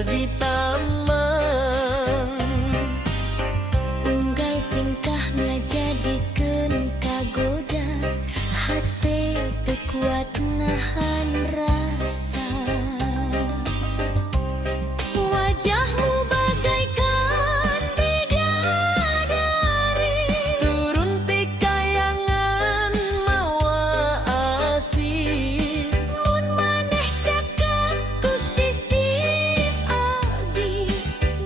mekar di taman. Unggal tingkah ngajadikeun kagoda, hate teu kuat nahan rasa. Wajahmu bagaikan bidadari, Turun ti kayangan mawa asih. mun maneh cakap ku sisi abdi,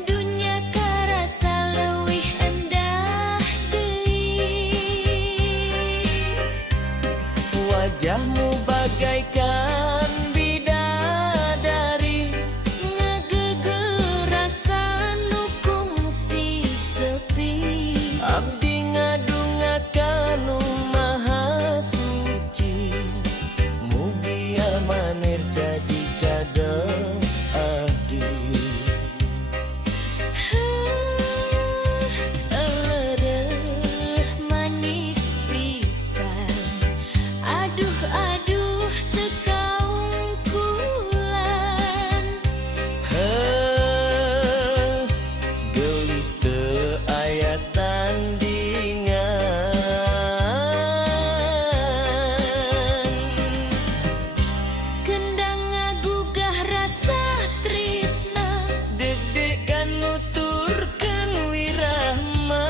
dunya karasa leuwih endah deui. Wajahmu bagaikan bidadari, Ngageugeur rasa nu kungsi sepi. abdi ngadungakan nu maha suci. Mugi amanir jadi cadel abdi. Elereuh manis pisan, aduh aduh teu kaungkulan. Gelis teu aya tandingan. Kendang ngagugah rasa trisna, Deg-degan nuturkeun wirahma.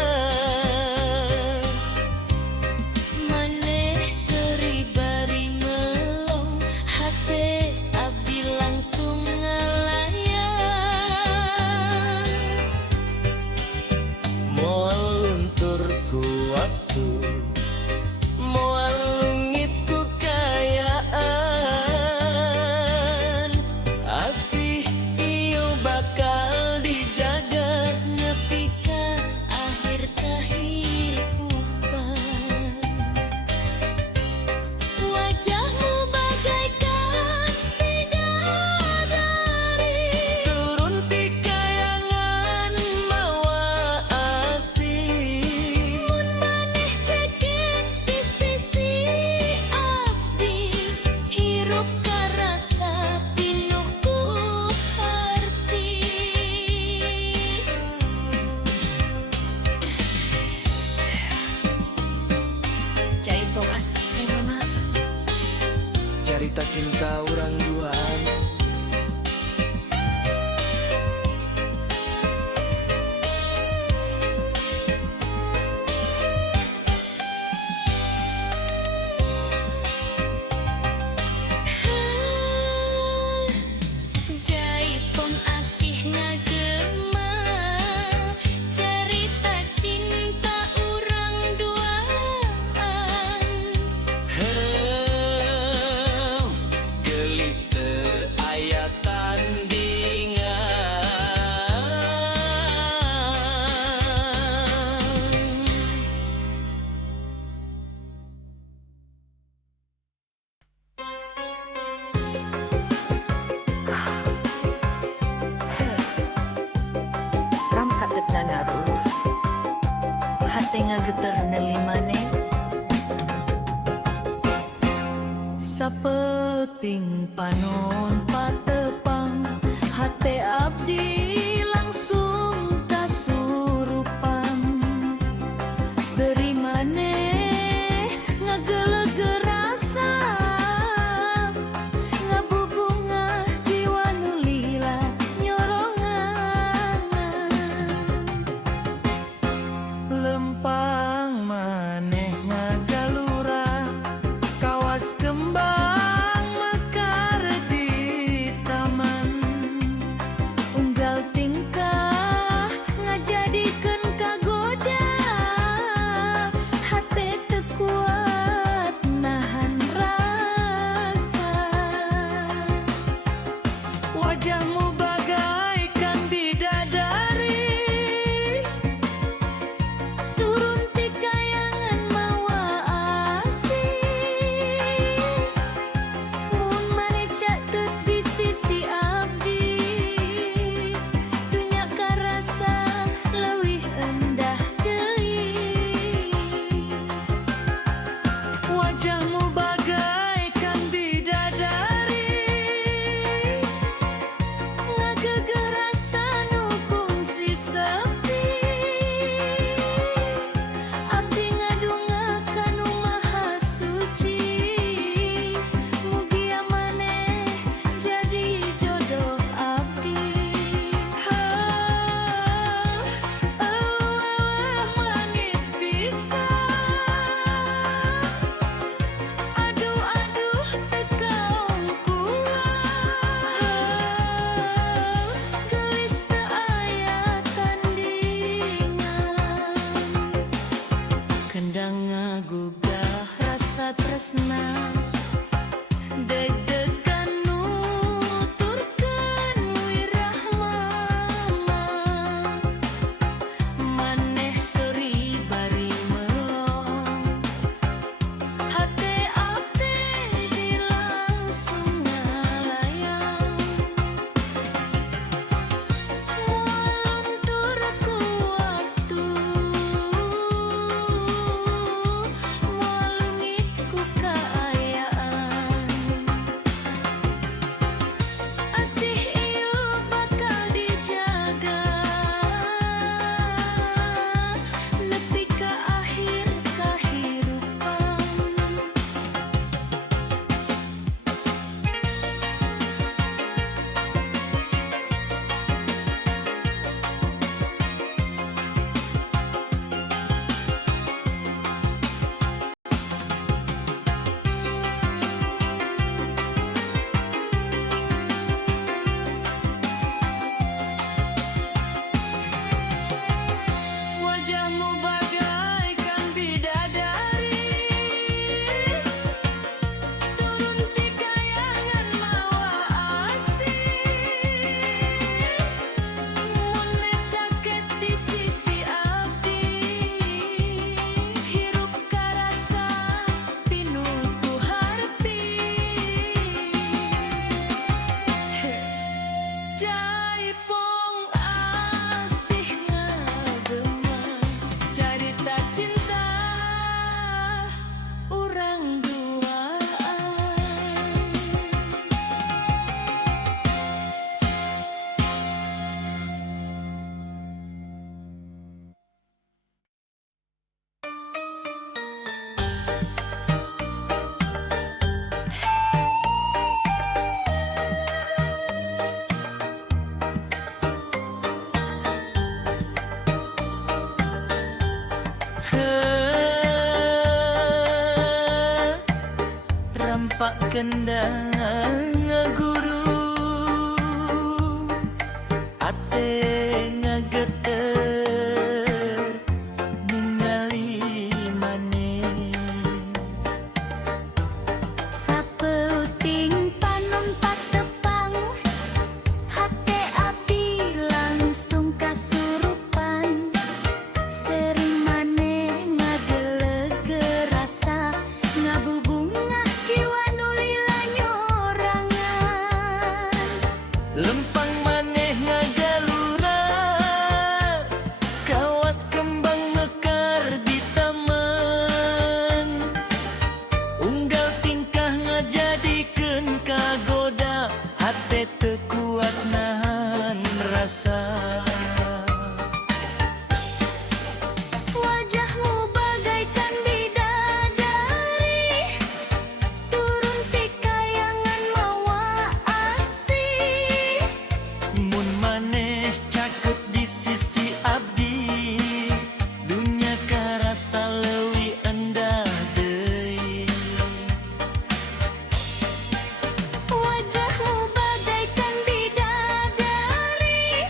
maneh seuri bari melong, hate abdi langsung ngalayang. Moal luntur ku waktu, moal lungit ku kayaan. Asih ieu bakal dijaga. Nepi ka akhir kahirupan. Wajahmu bagaikan bidadari, Turun ti kayangan mawa asih. mun maneh cekek di sisi abdi, hirup karasa pinuh ku harti. Jaitong asih mama, Carita cinta urang duaan. jaitong asih ngagema, cerita cinta urang duaan. Gelis teu aya tandingan. Ram katetna ngaruh, hate ngageter neuli maneh. Sapeting panon patepang, hate abdi langsung kasurupan. Seri maneh ngageuleugeur rasa, ngabubungah jiwa nu lila nyorongan. Lempang maneh ngagalura, kawas kembang mekar di taman. Unggal Jaipong asih ngagema cerita cinta urang duaan. Rampak kendang ngaguru ate ngageter ningali maneh Sapeuting panon patepang hate abdi langsung kasurupan sering maneh ngageleg rasa ngabubungah jiwa nulila nyorangan lempang maneh ngagalura kawas kembang mekar di taman unggal tingkah ngajadikeun kagoda hate teu kuat nahan rasa wajahmu bagaikan bidadari turun ti kayangan mawa asih mun maneh caket di sisi abdi dunya karasa leuwih endah deui wajahmu bagaikan bidadari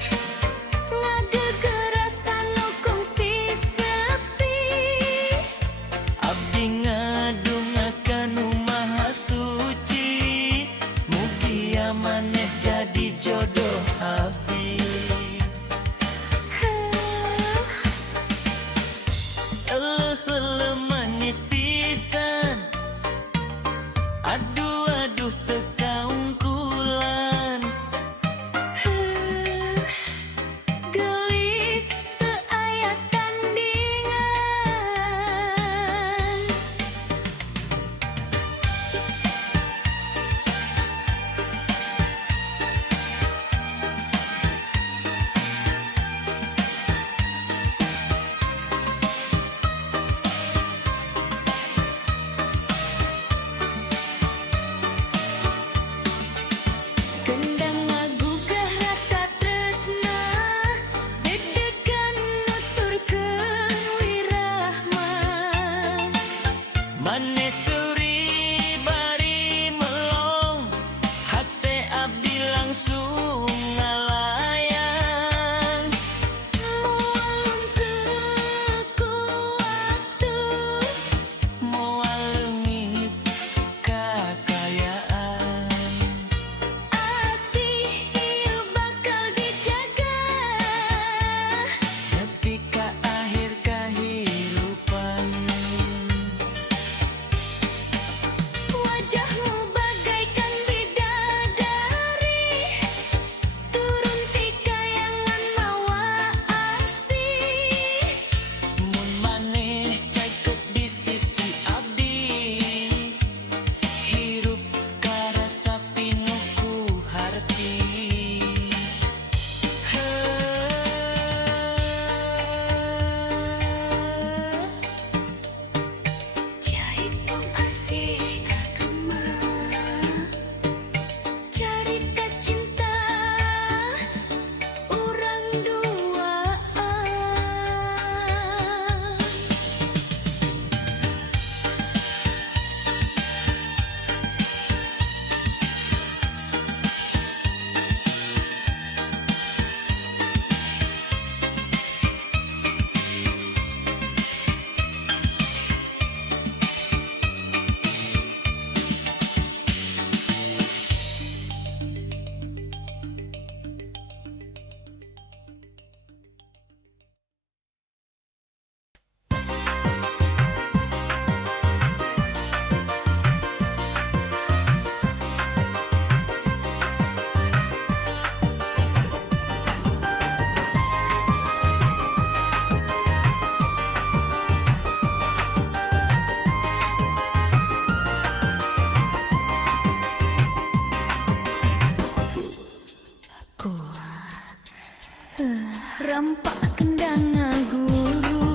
Rampak kendang ngaguru,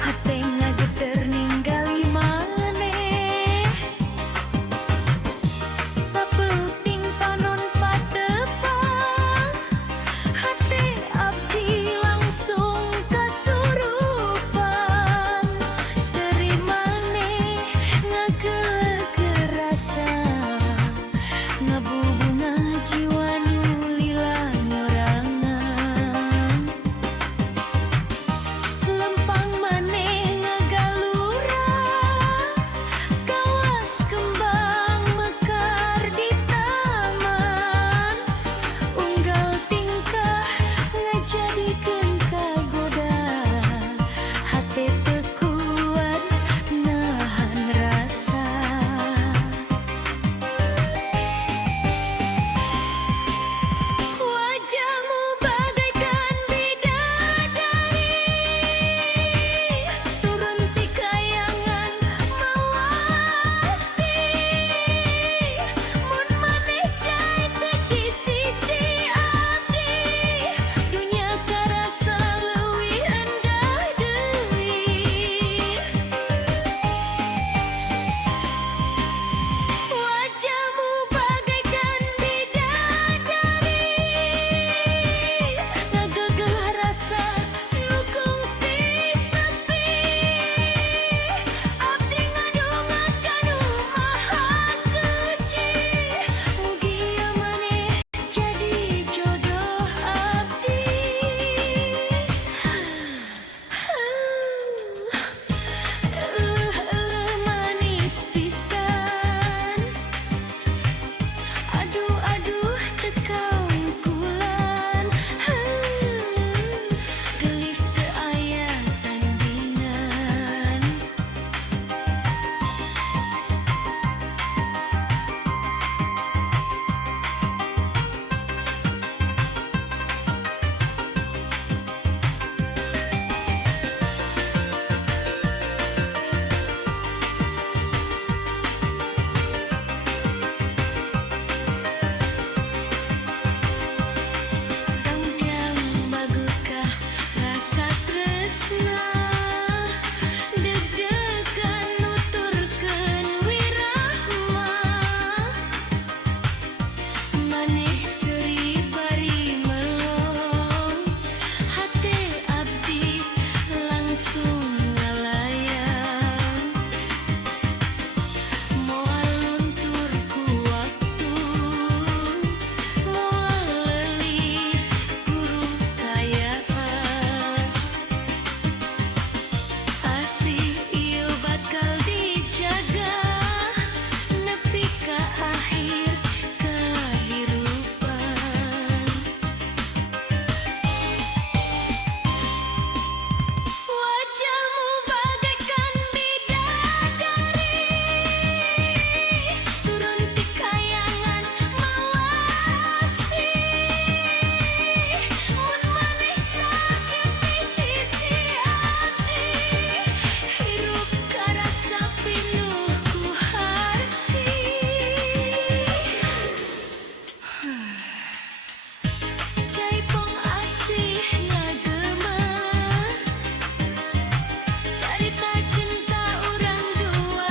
hate ngageter ninggali maneh. Sapeuting panon patepang, hate abdi langsung kasurupan. Seri maneh ngageuleuh rasa, ngabubunga jiwa nu lila nyorangan. Lempang maneh ngagalura, kawas kembang mekar di taman. Unggal tingkah ngajadikeun kagoda, hate teu kuat nahan rasa. Wajahmu bagaikan bidadari, turun ti kayangan mawasi. Mun maneh cai teh di sisi abdi, dunya karasa leuwih endah deui. Wajahmu bagaikan bidadari, ngagegeh rasa nu kungsi sepi. Abdi ngadonga ka Nu Maha Suci, mugi ieu maneh jadi jodoh abdi. Manis pisan, aduh aduh teu kaungkulan. Gelis teu aya tandingan. Dangdang bagukah rasa tresna, deg-degan nuturkeun wirahma. Maneh seuri bari melong, hate abdi langsung ngalayang. Moal luntur ku waktu, moal leuli guru kayaan. Asih ieu bakal dijaga nepi ka akhir kahirupan. Wajahmu bagaikan bidadari, turun ti kayangan mawasi. Mun maneh sakit di sisi abdi, hirup karasa pinuh ku harti. Jaipong asih ngagema, carita cinta urang duaan.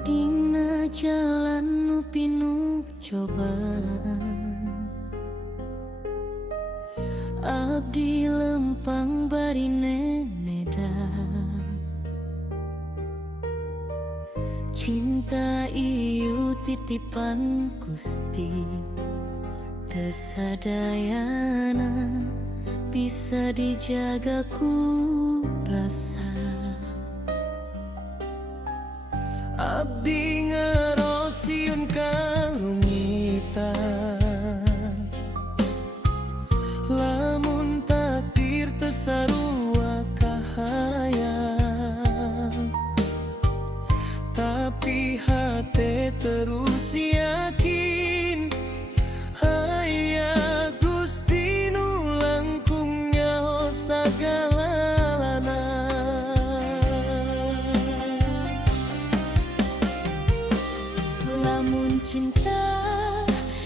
Dina jalan nu pinuh cobaan, abdi lempang bari nenedan. Cinta ieu titipan Gusti, teu sadayana bisa dijaga ku rasa. Abdi ngerosiun kalungitan, lamun takdir tesarua kahayang, tapi hati terus yakin aya Gusti nu langkung nyaho sagalana. Lamun cinta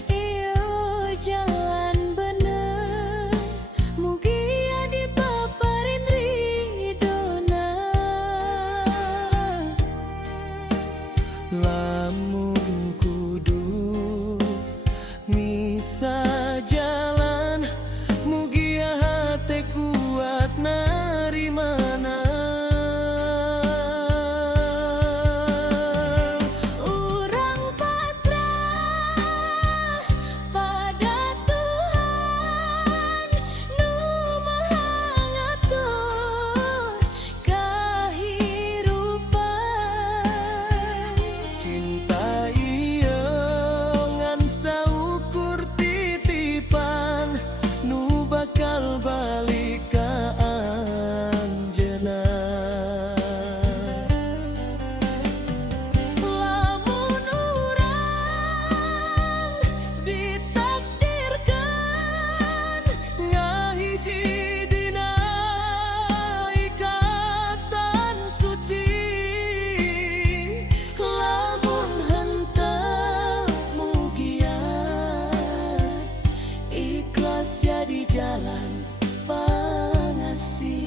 iyo jalan bener, mugia dipaparin ridona. Lamun kudu misa jalan, mugia hati kuat narimana. Urang pasrah pada Tuhan nu Maha ngatur kahirupan. Cinta ieu ngan saukur titipan nu bakal balik ka anjeunna. Lamun urang ditakdirkan Ngahiji dina ikatan suci, lamun henteu mugia ikhlas jadi jalan pangasih.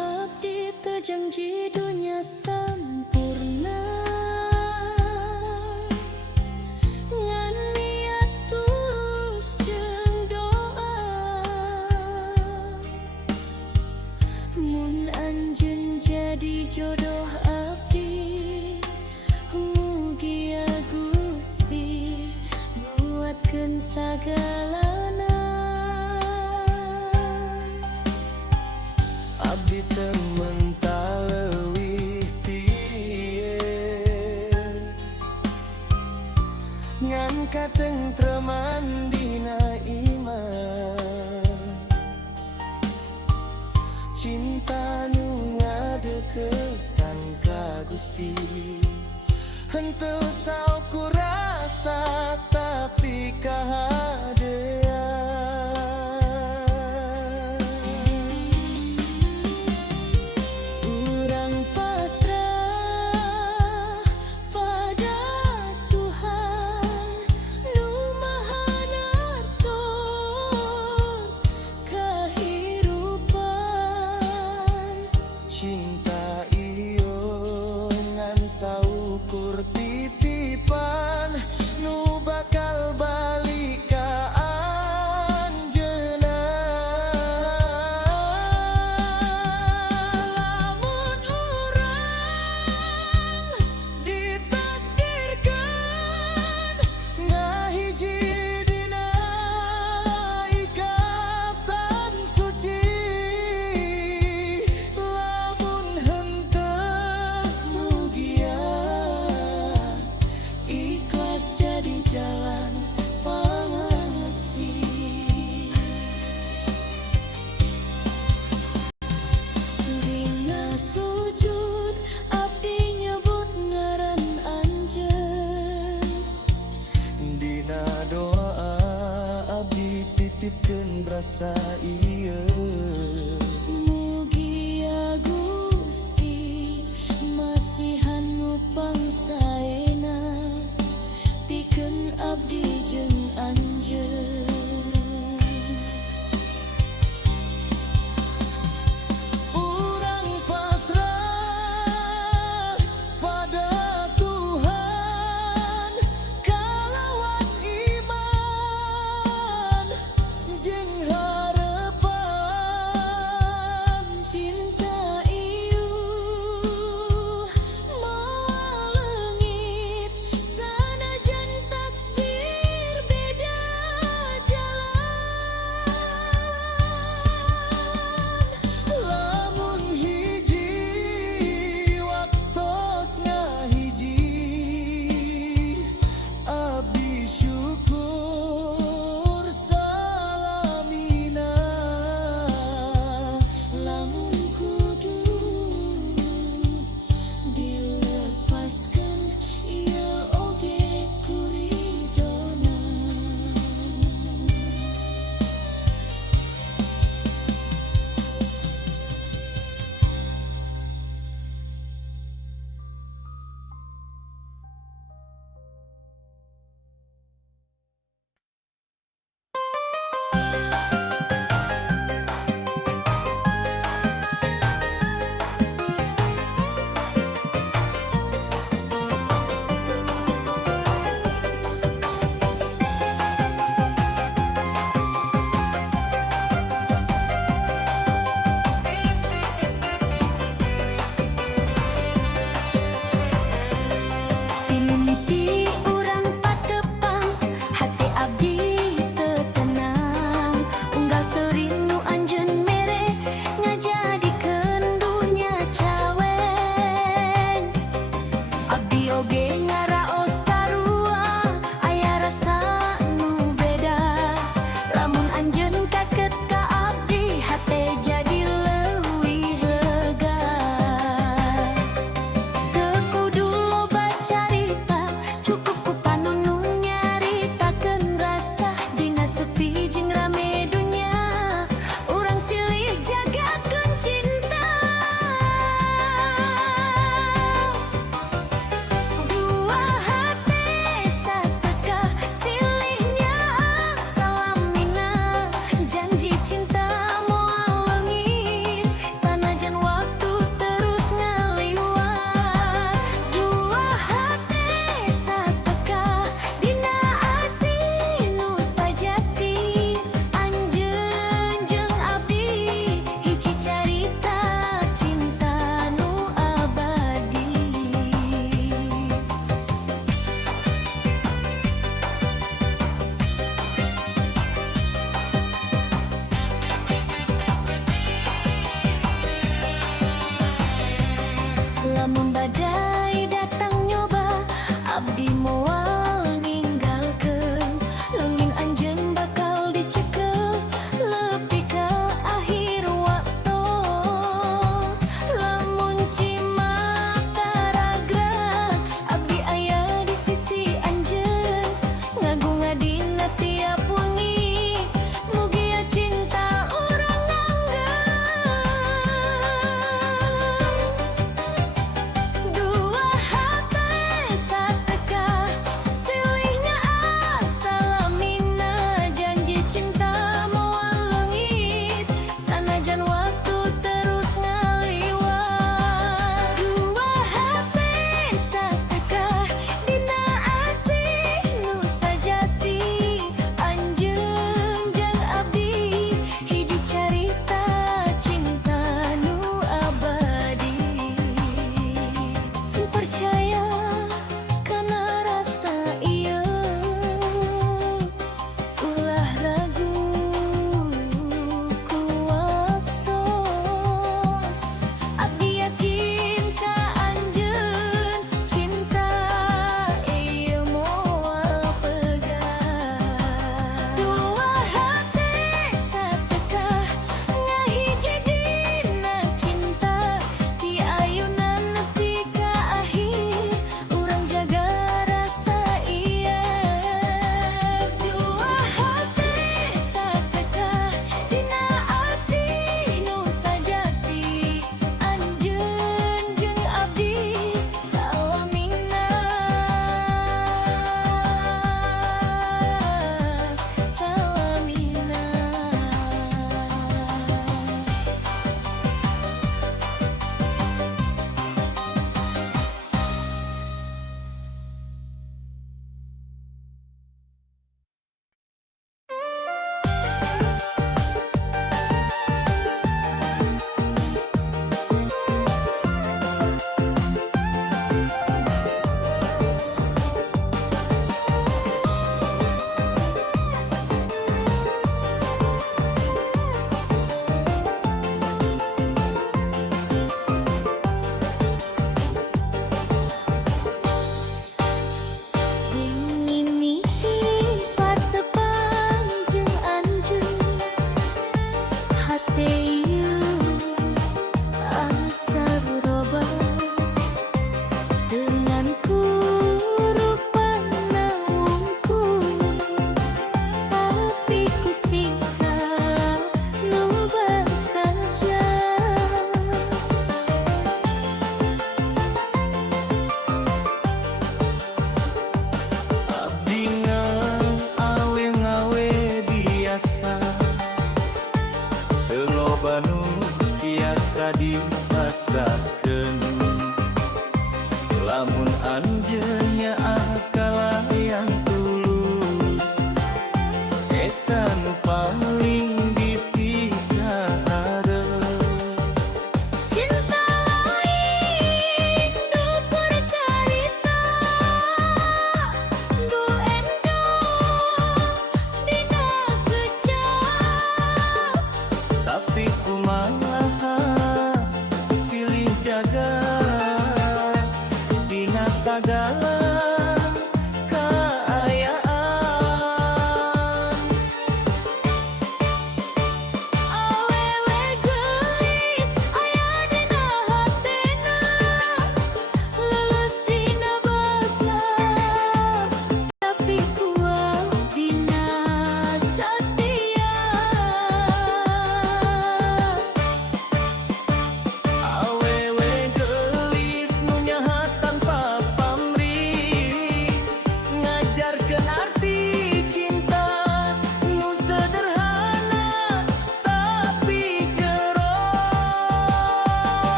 Abdi teu janji dunia sampurna, ngan niat tulus jeung doa. Mun anjeun jadi jodoh abdi, mugia Gusti nguatkeun sagalana. abdi teu mental leuwih ti ieu, ngan katentreman dina iman. Cinta nu ngadeukeutkan ka Gusti, henteu saukur rasa tapi kahadean. Urang pasrah pada Tuhan nu Maha ngatur kahirupan. Cinta iyo ngan saukur titipan nu bakal balik ka anjeunna. Lamun urang ditakdirkan ngahiji dina ikatan suci, lamun henteu mugia Ikhlas jadi jalan pangasih. Dina sujud abdi nyebut ngaran anjeun, dina doa abdi titipkeun rasa ieu. mugia Gusti masihan ngupang saena, pikeun abdi jeung anjeun. Urang pasrah pada Tuhan,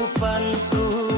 ku pantun